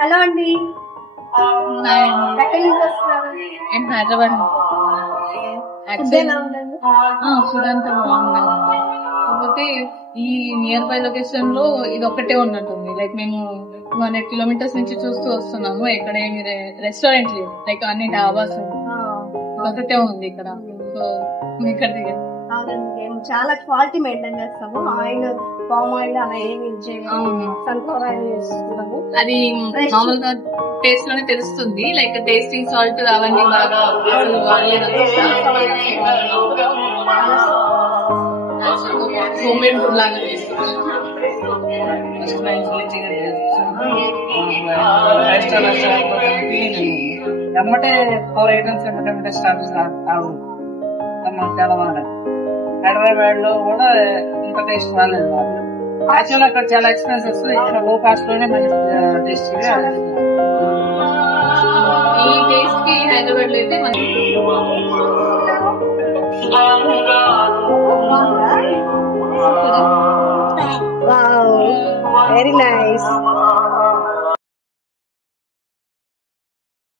Hello అండి, ఎక్కడి నుంచి వస్తున్నారు? హైదరాబాద్ ఫుడ్ ఎలా ఉందండి? ఫుడ్ అంతా బాగుందండి. కాకపోతే ఈ నియర్ బై లొకేషన్ లో ఇది ఒక్కటే ఉన్నట్టుంది. లైక్ మేము 200 కిలోమీటర్స్ నుంచి చూస్తూ వస్తున్నాము. ఎక్కడ ఏమి రెస్టారెంట్ లేదు. లైక్ అన్ని డాబాస్ ఒకటే ఉంది ఇక్కడ. సో ఇక్కడ దిగాం. అవునండి, మేము చాలా క్వాలిటీ మెయింటైన్ చేస్తాము. ఆయిల్, పామ్ ఆయిల్ అలా ఏమి సన్ఫ్లవర్ ఆయిల్ చేస్తున్నాము. అది మామూలుగా టేస్ట్ లోనే తెలుస్తుంది. లైక్ టేస్టింగ్ సాల్ట్ అవన్నీ బాగా హోమ్ మేడ్ ఫుడ్ లాగా ఎమ్మటే 4 ఐటమ్స్ ఎమ్మటే స్టార్ట్ చాలా బాగుంది. హైదరాబాద్ లో కూడా ఇంత టేస్ట్ రాలేదు. యాక్చువల్ అక్కడ చాలా ఎక్స్పెన్సెస్, ఇక్కడ లో కాస్ట్ లోనే మంచి టేస్ట్. ఈ టేస్ట్ కి హైదరాబాద్ లో అయితే మనకి వెరీ నైస్.